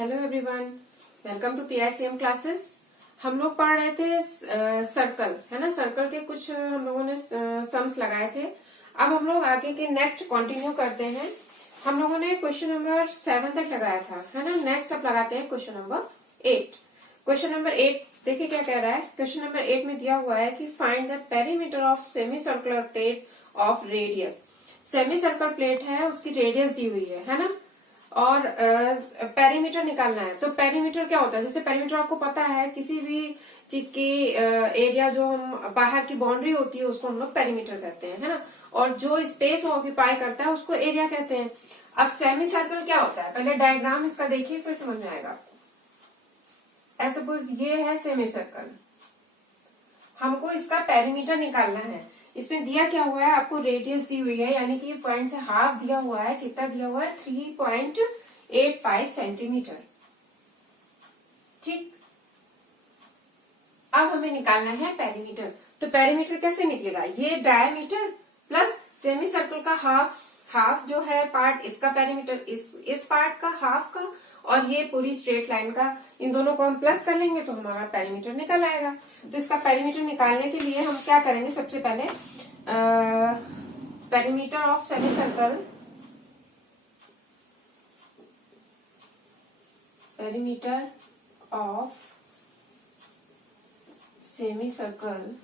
Hello everyone, welcome to PICM classes. हम लोग पढ़ रहे थे सर्कल, है ना। सर्कल के कुछ हम लोगों ने सम्स लगाए थे। अब हम लोग आगे के नेक्स्ट कंटिन्यू करते हैं। हम लोगों ने क्वेश्चन नंबर 7 तक लगाया था, है ना। नेक्स्ट अब लगाते हैं क्वेश्चन नंबर 8। क्वेश्चन नंबर 8 देखिए क्या कह रहा है। क्वेश्चन नंबर 8 में दिया हुआ है कि find the perimeter of semi circular plate of radius. Semi circle plate है, उसकी रेडियस दी हुई है ना। और पेरीमीटर निकालना है। तो पेरीमीटर क्या होता है, जैसे पेरीमीटर आपको पता है, किसी भी चीज की एरिया जो हम बाहर की बाउंड्री होती है उसको हम लोग पेरीमीटर कहते हैं, है ना। और जो स्पेस ऑक्यूपाई करता है उसको एरिया कहते हैं। अब सेमी सर्कल क्या होता है, पहले डायग्राम इसका देखिए फिर समझ में आएगा। सपोज ये है सेमी सर्कल, हमको इसका पेरीमीटर निकालना है। इसमें दिया क्या हुआ है, आपको रेडियस दी हुई है, यानी कि पॉइंट से हाफ दिया हुआ है। कितना दिया हुआ है, 3.85 सेंटीमीटर। ठीक, अब हमें निकालना है पेरीमीटर। तो पेरीमीटर कैसे निकलेगा, ये डायमीटर प्लस सेमी सर्कल का हाफ जो है पार्ट, इसका पेरीमीटर इस पार्ट का हाफ का, और ये पूरी स्ट्रेट लाइन का, इन दोनों को हम प्लस कर लेंगे तो हमारा पेरीमीटर निकल आएगा। तो इसका पेरीमीटर निकालने के लिए हम क्या करेंगे, सबसे पहले perimeter of semi circle, perimeter of semi circle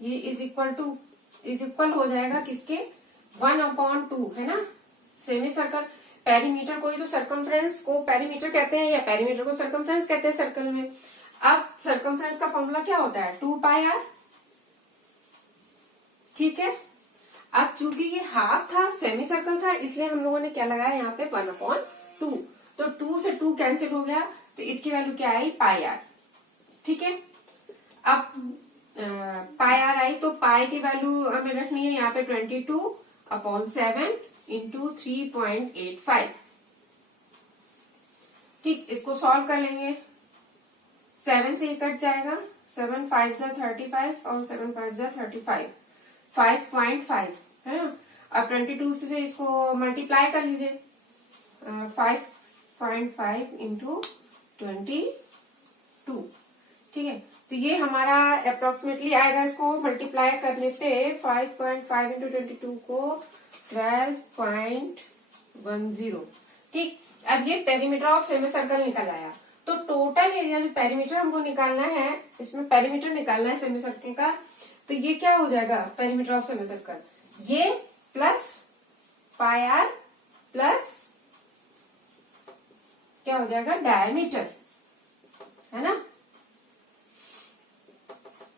ये इज इक्वल हो जाएगा किसके, 1/2, है ना। सेमी सर्कल पेरीमीटर को ही तो सर्कमफ्रेंस को पेरीमीटर कहते हैं, या पेरीमीटर को सर्कमफ्रेंस कहते हैं सर्कल में। अब सर्कमफ्रेंस का फॉर्मूला क्या होता है, 2πr। ठीक है। अब चूंकि ये हाफ था, सेमी सर्कल था, इसलिए हम लोगों ने क्या लगाया यहाँ पे 1/2। तो 2 से 2 कैंसिल हो गया, तो इसकी वैल्यू क्या आई, πr। ठीक है। अब πr आई तो पाई की वैल्यू हमें रखनी है यहाँ पे 22/7 इंटू 3.85। ठीक, इसको सॉल्व कर लेंगे। 7 से ये कट जाएगा, 7 5 जा 35 और 7 5 जा 35, 5.5, है ना। अब 22 से इसको मल्टीप्लाई कर लीजिए, 5.5 इंटू 22। ठीक है, तो ये हमारा अप्रोक्सीमेटली आएगा, इसको मल्टीप्लाई करने पे 5.5 इंटू 22 को 12.10। ठीक, अब ये पेरीमीटर ऑफ सेमी सर्कल निकल आया। तो टोटल एरिया जो पेरीमीटर हमको निकालना है, इसमें पेरीमीटर निकालना है सेमी सर्कल का, तो ये क्या हो जाएगा, पेरीमीटर ऑफ सेमी सर्कल ये प्लस πr प्लस क्या हो जाएगा, डायमीटर, है ना।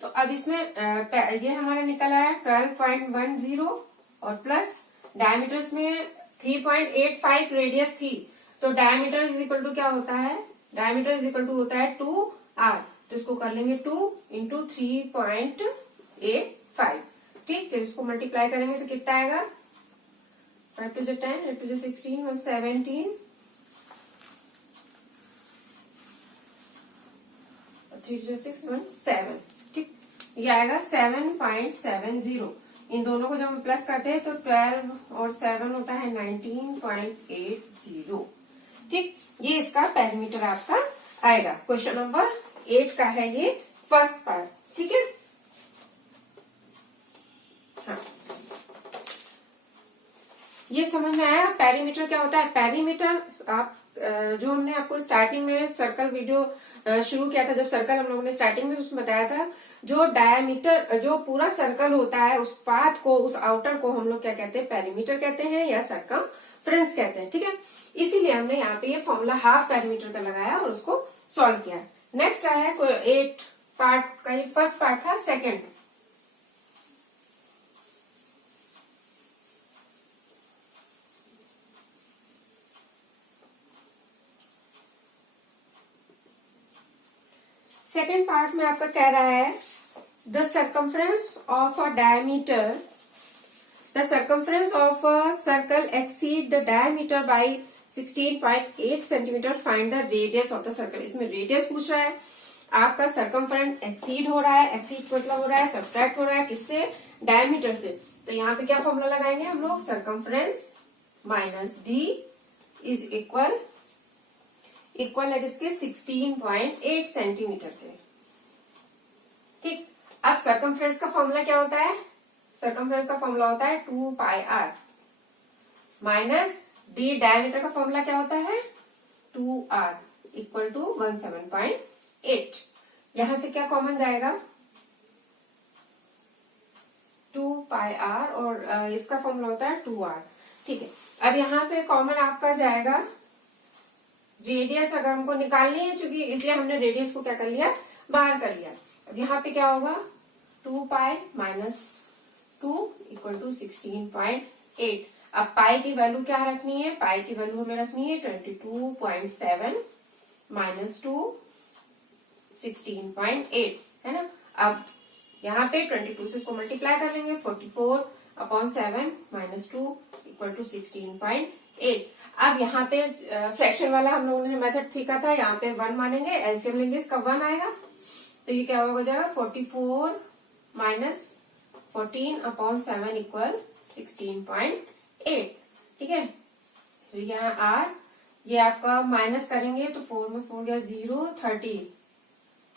तो अब इसमें ये हमारा निकल आया 12.10 और प्लस डायमीटर में 3.85 रेडियस थी, तो डायमीटर इज इक्वल टू क्या होता है, डायमीटर इज इक्वल टू होता है 2r। तो इसको कर लेंगे 2 इंटू 3.85। ठीक, जब इसको मल्टीप्लाई करेंगे तो कितना आएगा, 5 2 10, 8 2 16, 117, 3 2 6 17। ठीक, ये आएगा 7.70। इन दोनों को जब हम प्लस करते हैं तो 12 और 7 होता है 19.80। ठीक, ये इसका पेरीमीटर आपका आएगा। क्वेश्चन नंबर 8 का है ये फर्स्ट पार्ट। ठीक है, हाँ, ये समझ में आया। पेरीमीटर क्या होता है, पेरीमीटर आप जो हमने आपको स्टार्टिंग में सर्कल वीडियो शुरू किया था, जब सर्कल हम लोगों ने स्टार्टिंग में उसमें बताया था, जो डायमीटर जो पूरा सर्कल होता है, उस पाथ को, उस आउटर को हम लोग क्या कहते हैं, पेरीमीटर कहते हैं या सर्कमफ्रेंस कहते हैं। ठीक है, इसीलिए हमने यहाँ पे ये फॉर्मूला हाफ पेरीमीटर का लगाया और उसको सॉल्व किया। नेक्स्ट आया है 8 पार्ट का, ये फर्स्ट पार्ट था। सेकेंड, सेकेंड पार्ट में आपका कह रहा है the circumference of a diameter, the circumference of a circle exceed the diameter by 16.8 centimetre, find the radius of the circle. इसमें रेडियस पूछ रहा है, आपका सर्कमफ्रेंस एक्सीड हो रहा है, एक्सीड मतलब हो रहा है सब्ट्रैक्ट हो रहा है किससे, डायमीटर से। तो यहाँ पे क्या फॉर्मूला लगाएंगे हम लोग, circumference minus D is equal है किसके 16.8 सेंटीमीटर के। ठीक, अब सर्कमफ्रेंस का फॉर्मूला क्या होता है? सर्कमफ्रेंस का फॉर्मूला होता है 2 पाई आर माइनस डी। डायमीटर का फॉर्मूला क्या होता है? 2r equal to 17.8। यहां से क्या कॉमन जाएगा? 2 पाई आर और इसका फॉर्मूला होता है 2r। ठीक है, अब यहां से कॉमन आपका जाएगा रेडियस अगर हमको निकालनी है, चूंकि इसलिए हमने रेडियस को क्या कर लिया, बाहर कर लिया। अब यहाँ पे क्या होगा 2 पाई माइनस 2 इक्वल टू 16.8। अब पाई की वैल्यू क्या रखनी है? पाई की वैल्यू हमें रखनी है 22.7 माइनस 2 16.8 है ना। अब यहाँ पे 22 से इसको मल्टीप्लाई कर लेंगे 44/7 माइनस 2 इक्वल टू 16.8। अब यहाँ पे फ्रैक्शन वाला हम लोगों ने मेथड सीखा था, यहाँ पे 1 मानेंगे, एलसीएम लेंगे, इसका 1 आएगा तो ये क्या हो जाएगा 44 माइनस 14/7 इक्वल 16.8। ठीक है, यहाँ आर ये आपका माइनस करेंगे तो 4 में 4 गया 0,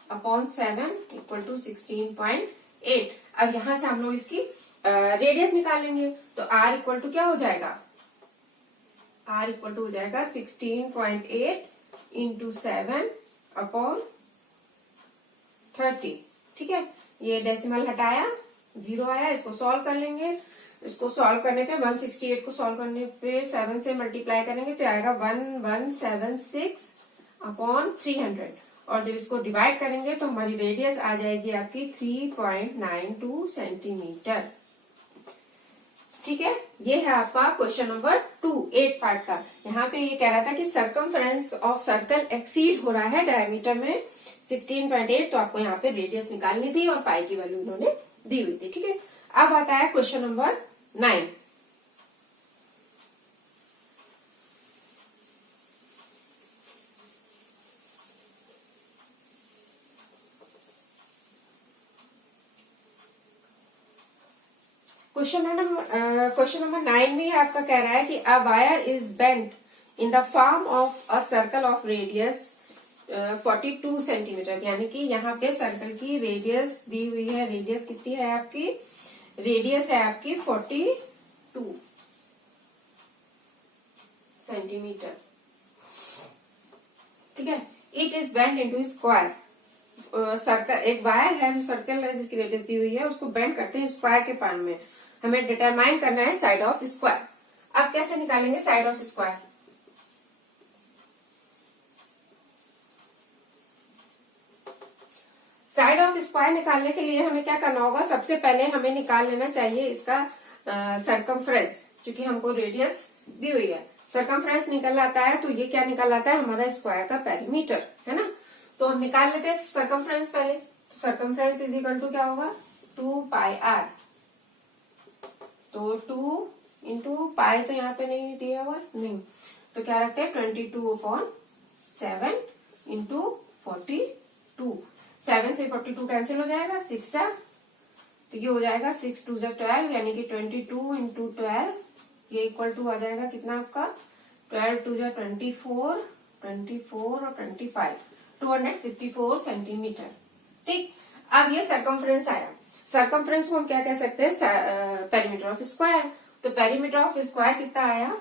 30/7 इक्वल टू 16.8। अब यहां से हम लोग इसकी रेडियस निकालेंगे तो आर इक्वल टू क्या हो जाएगा? आर इक्वल टू हो जाएगा 16.8 इंटू 7/30। ठीक है, ये डेसिमल हटाया 0 आया, इसको सॉल्व कर लेंगे। इसको सॉल्व करने पे 168 को सॉल्व करने पे 7 से मल्टीप्लाई करेंगे तो आएगा 1176/300 और जब इसको डिवाइड करेंगे तो हमारी रेडियस आ जाएगी आपकी 3.92 सेंटीमीटर। ठीक है, ये है आपका क्वेश्चन नंबर 2 8 पार्ट का। यहाँ पे ये कह रहा था कि सर्कमफ्रेंस ऑफ सर्कल एक्सीड हो रहा है डायमीटर में 16.8, तो आपको यहाँ पे रेडियस निकालनी थी और पाई की वैल्यू इन्होंने दी हुई थी। ठीक है, अब आता है क्वेश्चन नंबर 9। क्वेश्चन नंबर 9 में आपका कह रहा है कि a wire is bent in the form of a circle of radius 42 centimetre, यानी कि यहाँ पे सर्कल की रेडियस दी हुई है। रेडियस कितनी है आपकी? रेडियस है आपकी 42 सेंटीमीटर। ठीक है, it is bend into square. Circle एक वायर है जो सर्कल है जिसकी रेडियस दी हुई है, उसको बेंड करते हैं स्क्वायर के फॉर्म में। हमें डिटरमाइन करना है साइड ऑफ स्क्वायर। अब कैसे निकालेंगे side of square? Side of square निकालने के लिए हमें क्या करना होगा? सबसे पहले हमें निकाल लेना चाहिए इसका सर्कमफ्रेंस, क्योंकि हमको रेडियस दी हुई है। सर्कमफ्रेंस निकल आता है तो ये क्या निकल आता है? हमारा स्क्वायर का पेरीमीटर है ना। तो हम निकाल लेते हैं सर्कमफ्रेंस पहले। तो सर्कमफ्रेंस इज इक्वल टू क्या होगा? 2 पाई आर। तो 2 इंटू पाई तो यहाँ पे नहीं दिया हुआ, नहीं, तो क्या रखते हैं 22/7 इंटू 42। 7 से 42 कैंसिल हो जाएगा, 6 तो ये हो जाएगा 6 2 12, यानी कि 22 इंटू 12 ये इक्वल टू आ जाएगा कितना आपका 12 2 24, 24 और 25, 254 सेंटीमीटर। ठीक, अब ये सर्कमफ्रेंस आया। सर्कमफ्रेंस को हम क्या कह सकते हैं? Perimeter of square. तो पेरीमीटर ऑफ स्क्वायर कितना आया?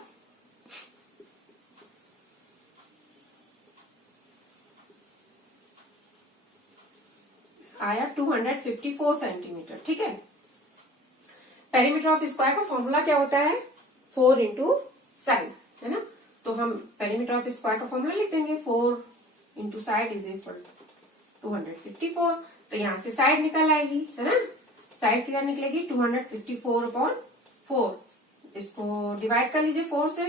आया 254 सेंटीमीटर। ठीक है, पेरीमीटर ऑफ स्क्वायर का फॉर्मूला क्या होता है? 4 इंटू साइड है ना। तो हम पेरीमीटर ऑफ स्क्वायर का फॉर्मूला लिख देंगे 4 इंटू साइड इज इक्वल 254। तो यहां से साइड निकल आएगी है ना। साइड कितना निकलेगी? 254/4। इसको डिवाइड कर लीजिए 4 से,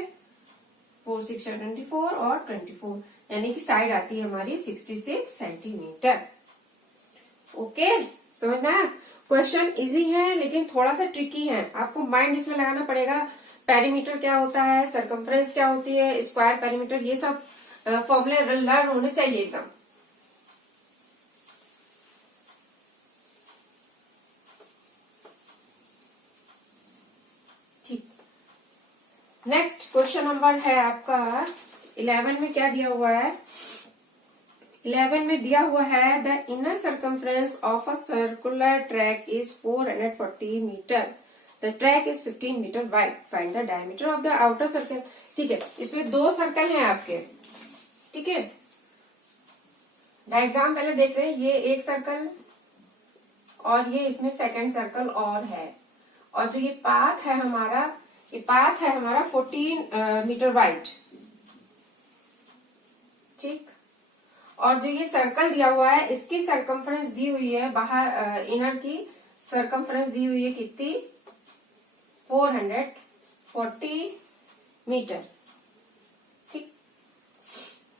4 6 24 और 24, यानी कि साइड आती है हमारी 66 सेंटीमीटर। ओके, समझ में आया? क्वेश्चन इजी है लेकिन थोड़ा सा ट्रिकी है, आपको माइंड इसमें लगाना पड़ेगा। पेरीमीटर क्या होता है, सर्कमफ्रेंस क्या होती है, स्क्वायर पेरीमीटर, ये सब फॉर्मूले लर्न होने चाहिए एकदम। ठीक, नेक्स्ट क्वेश्चन नंबर है आपका 11 में क्या दिया हुआ है। 11 में दिया हुआ है the inner circumference of a circular track is 440 metre, the track is 15 metre wide, find the diameter of the outer circle. ठीक है, इसमें 2 सर्कल हैं आपके। ठीक है, डायग्राम पहले देख रहे हैं। ये एक सर्कल और ये इसमें सेकंड सर्कल और है, और जो ये पाथ है हमारा, ये पाथ है हमारा 14 मीटर वाइड। ठीक, और जो ये सर्कल दिया हुआ है इसकी सरकमफ्रेंस दी हुई है, बाहर इनर की सरकमफ्रेंस दी हुई है कितनी, 440 मीटर। ठीक,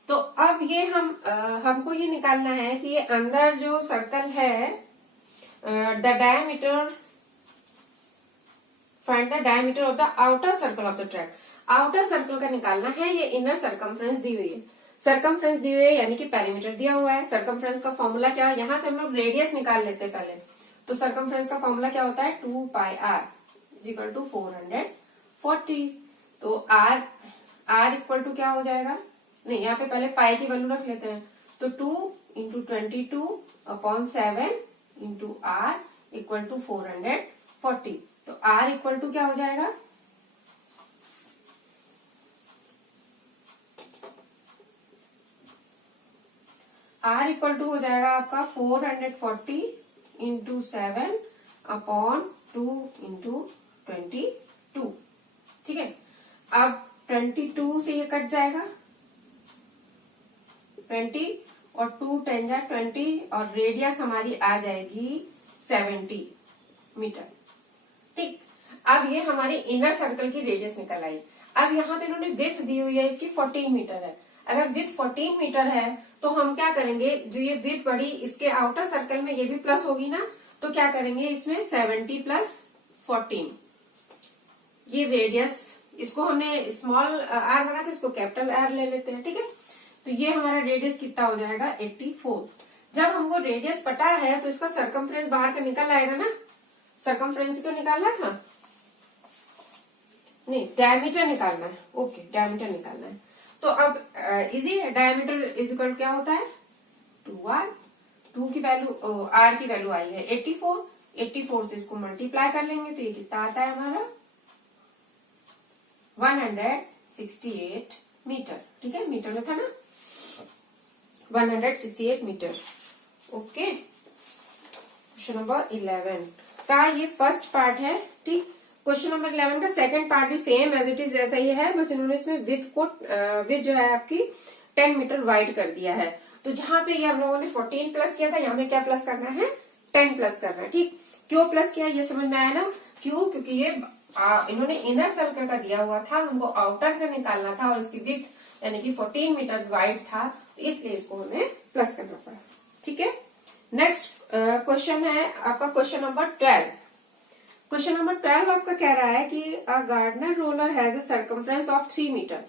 तो अब ये हमको ये निकालना है कि ये अंदर जो सर्कल है, the diameter, find the diameter of the outer circle of the track. Outer circle का निकालना है, ये इनर सरकमफ्रेंस दी हुई है, सरकमफ्रेंस दी हुई है यानी कि पेरीमीटर दिया हुआ है। सरकमफ्रेंस का फॉर्मूला क्या है, यहां से हम लोग रेडियस निकाल लेते हैं पहले। तो सरकमफ्रेंस का फॉर्मूला क्या होता है, 2 पाई r इक्वल टू 440। तो r इक्वल टू क्या हो जाएगा, नहीं यहाँ पे पहले पाई की वैल्यू रख लेते हैं। तो 2 into 22/7 into r equal to 440। तो r इक्वल टू क्या हो जाएगा, r इक्वल टू हो जाएगा आपका 440 इंटू 7/2 इंटू 22। ठीक है, अब 22 से ये कट जाएगा, 20 और 2 10 जा 20, और रेडियस हमारी आ जाएगी 70 मीटर। ठीक, अब ये हमारे इनर सर्कल की रेडियस निकल आई। अब यहाँ पे इन्होंने विड्थ दी हुई है, इसकी 14 मीटर है। अगर विड्थ 14 मीटर है तो हम क्या करेंगे, जो ये विड्थ बढ़ी इसके आउटर सर्कल में ये भी प्लस होगी ना, तो क्या करेंगे इसमें 70 प्लस 14, ये रेडियस, इसको हमने स्मॉल आर बना था, इसको कैपिटल आर ले लेते हैं। ठीक है, तो ये हमारा रेडियस कितना हो जाएगा, 84। जब हमको रेडियस पता है तो इसका सरकमफ्रेंस बाहर का निकल आएगा ना, सरकमफ्रेंस तो निकालना था, नहीं डायमीटर निकालना है। ओके, डायमीटर निकालना है। तो अब इजी है, डायमीटर इज इक्वल क्या होता है, 2r। 2 की वैल्यू, r की वैल्यू आई है 84, 84 से इसको मल्टीप्लाई कर लेंगे तो ये कितना आता है हमारा, 168 मीटर। ठीक है, मीटर में था ना, 168 मीटर। ओके, क्वेश्चन नंबर 11 का ये फर्स्ट पार्ट है। ठीक, क्वेश्चन नंबर 11 का सेकंड पार्ट भी सेम एज इट इज जैसा ही है, बस इन्होंने इसमें विथ जो है आपकी 10 मीटर वाइड कर दिया है। तो जहां पे ये हम लोगों ने 14 प्लस किया था, यहाँ में क्या प्लस करना है, 10 प्लस करना है। ठीक, क्यों प्लस किया ये समझ में आया ना, क्यों, क्योंकि ये इन्होंने इनर सर्कल का दिया हुआ था, हमको आउटर से निकालना था और इसकी विथ यानी कि 14 मीटर वाइड था, तो इसलिए इसको हमें प्लस करना पड़ा। ठीक है, नेक्स्ट क्वेश्चन है आपका क्वेश्चन नंबर 12। क्वेश्चन नंबर 12 आपका कह रहा है कि a gardener roller has a circumference of 3 metre.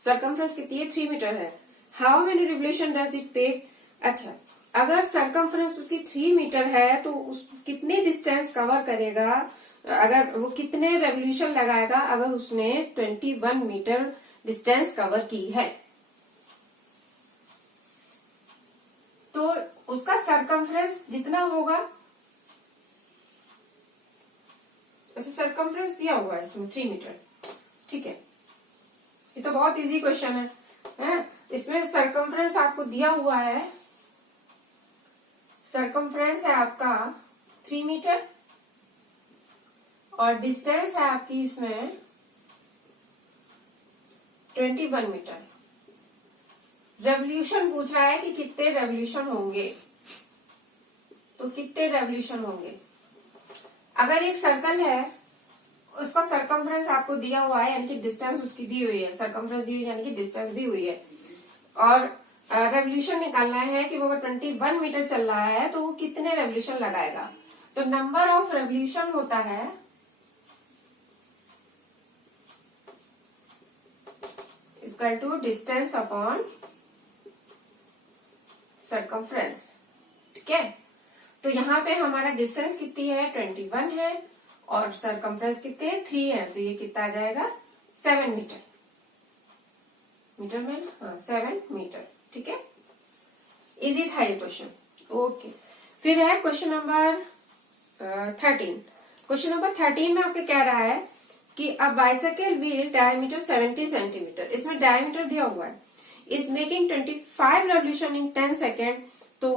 Circumference कितनी है, 3 मीटर है। How many revolution does it take. अच्छा, अगर सरकमफ्रेंस उसकी 3 मीटर है तो उस कितनी डिस्टेंस कवर करेगा, अगर वो कितने रेवोल्यूशन लगाएगा अगर उसने 21 मीटर डिस्टेंस कवर की है, तो उसका सरकमफ्रेंस जितना होगा, अच्छा सरकमफ्रेंस दिया हुआ है इसमें 3 मीटर। ठीक है, ये तो बहुत इजी क्वेश्चन है। इसमें सरकमफ्रेंस आपको दिया हुआ है, सरकमफ्रेंस है आपका 3 मीटर और डिस्टेंस है आपकी इसमें 21 मीटर। रेवोल्यूशन पूछ रहा है कि कितने रेवोल्यूशन होंगे, तो कितने रेवोल्यूशन होंगे। अगर एक सर्कल है उसका सरकमफ्रेंस आपको दिया हुआ है, यानी कि डिस्टेंस उसकी दी हुई है, सरकमफ्रेंस दी हुई है यानी कि डिस्टेंस दी हुई है, और रेवोल्यूशन निकालना है कि वो अगर 21 मीटर चल रहा है तो वो कितने रेवोल्यूशन लगाएगा। तो नंबर ऑफ रेवोल्यूशन होता है equal to distance upon circumference. ठीक है, तो यहाँ पे हमारा डिस्टेंस कितनी है, 21 है, और सरकमफ्रेंस कितने 3 है, तो ये कितना आ जाएगा 7 मीटर, मीटर में ना, हाँ 7 मीटर। ठीक है, इजी था ये क्वेश्चन। ओके, फिर है क्वेश्चन नंबर 13। क्वेश्चन नंबर 13 में आपके कह रहा है कि अ बाइसाइकिल व्हील डायमीटर 70 सेंटीमीटर, इसमें डायमीटर दिया हुआ है, is making 25 revolution in 10 second. तो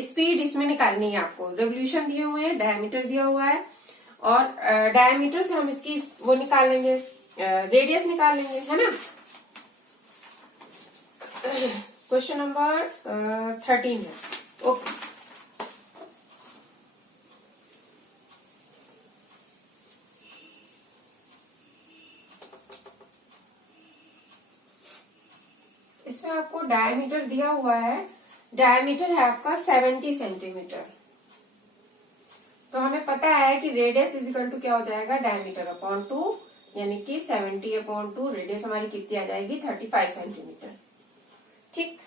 स्पीड इसमें निकालनी है आपको। रेवोल्यूशन दिए हुए हैं, डायमीटर दिया हुआ है, और डायमीटर से हम इसकी वो निकाल लेंगे, रेडियस निकाल लेंगे, है ना। क्वेश्चन नंबर 13 है। ओके, इसमें आपको डायमीटर दिया हुआ है, डायमीटर है आपका 70 सेंटीमीटर। तो हमें पता है कि रेडियस इजिकल टू क्या हो जाएगा, डायमीटर अपॉन 2, यानी कि 70 अपॉन 2, रेडियस हमारी कितनी आ जाएगी, 35 सेंटीमीटर। ठीक,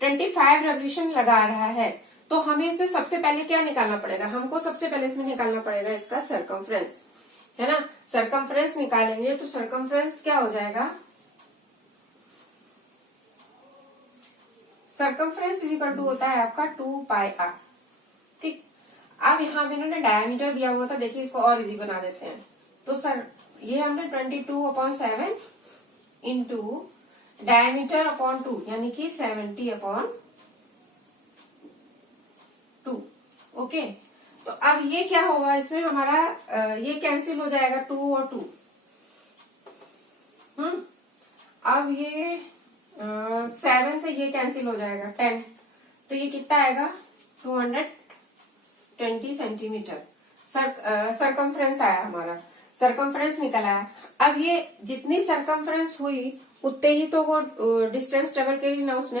25 रेवोल्यूशन लगा रहा है, तो हमें इसमें सबसे पहले क्या निकालना पड़ेगा, हमको सबसे पहले इसमें निकालना पड़ेगा इसका सरकमफ्रेंस, है ना। सरकमफ्रेंस निकालेंगे तो सरकमफ्रेंस क्या हो जाएगा, सरकमफ्रेंस इजिकल टू होता है आपका 2 पाई आर। ठीक, अब यहाँ पे इन्होंने डायमीटर दिया हुआ था, देखिए इसको और इजी बना देते हैं। तो सर ये हमने 22/7 इंटू डायमीटर अपॉन 2, यानी कि 70 अपॉन 2। ओके, तो अब ये क्या होगा, इसमें हमारा ये कैंसिल हो जाएगा, 2 और 2। अब ये 7 से ये कैंसिल हो जाएगा, 10, तो ये कितना आएगा, 220 सेंटीमीटर सरकमफ्रेंस आया हमारा, सरकमफ्रेंस निकल आया। अब ये जितनी सरकमफ्रेंस हुई उतने ही तो वो डिस्टेंस ट्रेवल करी ना उसने,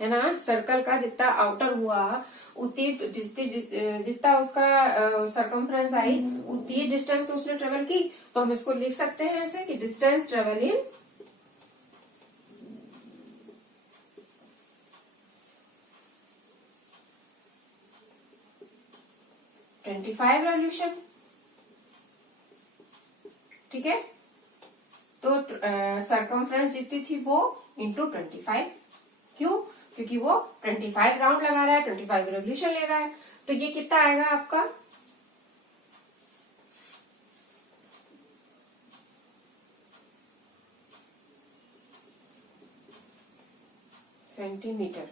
है ना। सर्कल का जितना आउटर हुआ उतनी जितना उसका सरकमफ्रेंस आई उतनी डिस्टेंस तो उसने ट्रेवल की। तो हम इसको लिख सकते हैं ऐसे कि distance travel in five revolution. ठीक है, तो सरकमफ्रेंस जितनी थी वो इंटू 25। क्यों, क्योंकि वो 25 राउंड लगा रहा है, 25 रेवोल्यूशन ले रहा है। तो ये कितना आएगा आपका, सेंटीमीटर।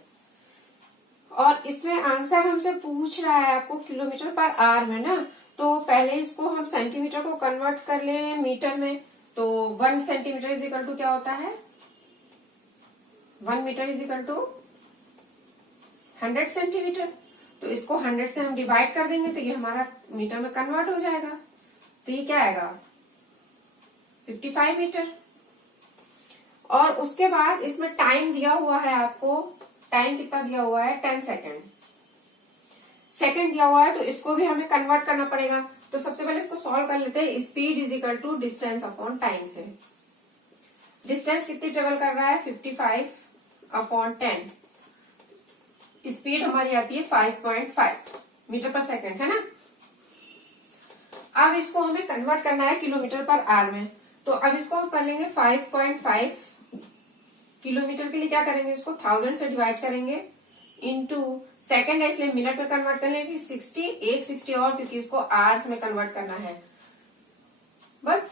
और इसमें आंसर हमसे पूछ रहा है आपको किलोमीटर पर आवर में ना, तो पहले इसको हम सेंटीमीटर को कन्वर्ट कर लें मीटर में। तो 1 सेंटीमीटर इज इक्वल टू क्या होता है, 1 metre is equal to 100 centimetre. तो इसको 100 से हम डिवाइड कर देंगे तो ये हमारा मीटर में कन्वर्ट हो जाएगा। तो ये क्या आएगा, 55 मीटर। और उसके बाद इसमें टाइम दिया हुआ है आपको, टाइम कितना दिया हुआ है, 10 सेकेंड। सेकेंड दिया हुआ है तो इसको भी हमें कन्वर्ट करना पड़ेगा। तो सबसे पहले इसको सॉल्व कर लेते हैं। Speed is equal to distance upon time से। डिस्टेंस कितनी ट्रेवल कर रहा है, 55 अपॉन 10। स्पीड हमारी आती है 5.5 मीटर पर सेकेंड, है ना। अब इसको हमें कन्वर्ट करना है किलोमीटर पर आवर में। तो अब इसको हम कर लेंगे 5.5 किलोमीटर के लिए क्या करेंगे, इसको 1000 से डिवाइड करेंगे इनटू सेकंड है इसलिए मिनट में कन्वर्ट कर लेंगे, 60 एक 60 और, क्योंकि इसको आवर्स में कन्वर्ट करना है। बस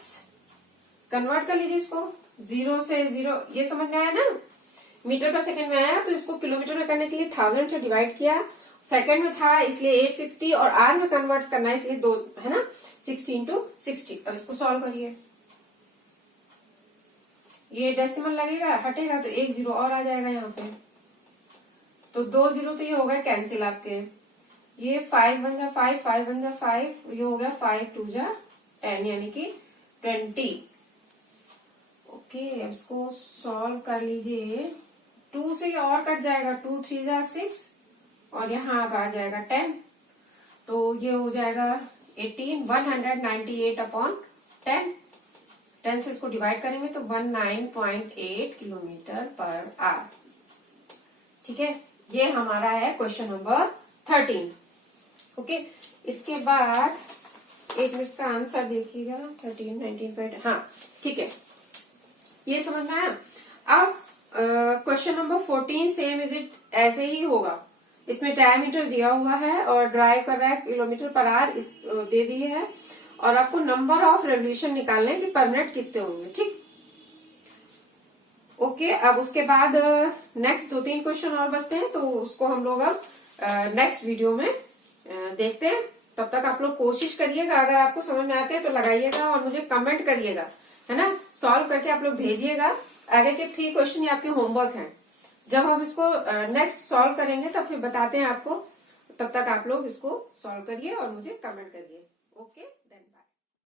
कन्वर्ट कर लीजिए इसको, 0 से 0, ये समझ में आया ना। मीटर पर सेकंड में आया तो इसको किलोमीटर में करने के लिए 1000 से डिवाइड किया, सेकंड में था इसलिए 160 और आर में कन्वर्ट करना है इसलिए 2, है ना, 60 इंटू 60। अब इसको सॉल्व करिए, ये डेसिमल लगेगा हटेगा तो 1 0 और आ जाएगा यहाँ पे। तो 2 0 तो ये हो गए कैंसिल आपके। ये 5 1 जा 5, 5 1 जा 5, ये हो गया 5 2 जा 10 यानी कि 20। ओके, अब इसको सॉल्व कर लीजिए। 2 से ये और कट जाएगा, 2 3 जा 6 और यहाँ अब आ जाएगा 10। तो ये हो जाएगा 18, 198 अपॉन 10। 10 से इसको डिवाइड करेंगे तो 19.8 किलोमीटर पर आवर। ठीक है, ये हमारा है क्वेश्चन नंबर 13। ओके, इसके बाद 8 मिनट्स का आंसर देखिएगा 13, 19, हाँ ठीक है, ये समझ में आया। अब question number 14 same is it ऐसे ही होगा। इसमें डायमीटर दिया हुआ है और ड्राइव कर रहा है किलोमीटर पर आवर इस दे दिए है, और आपको नंबर ऑफ रेवोल्यूशन निकालने हैं कि पर मिनट कितने होंगे, ठीक। ओके, अब उसके बाद नेक्स्ट 2-3 क्वेश्चन और बचते हैं, तो उसको हम लोग अब नेक्स्ट वीडियो में देखते हैं। तब तक आप लोग कोशिश करिएगा, अगर आपको समझ में आते हैं तो लगाइएगा और मुझे कमेंट करिएगा, है ना। सॉल्व करके आप लोग भेजिएगा। आगे के 3 क्वेश्चन ये आपके होमवर्क हैं। जब हम इसको नेक्स्ट सॉल्व करेंगे तब फिर बताते हैं आपको। तब तक आप लोग इसको सॉल्व करिए और मुझे कमेंट करिए। ओके।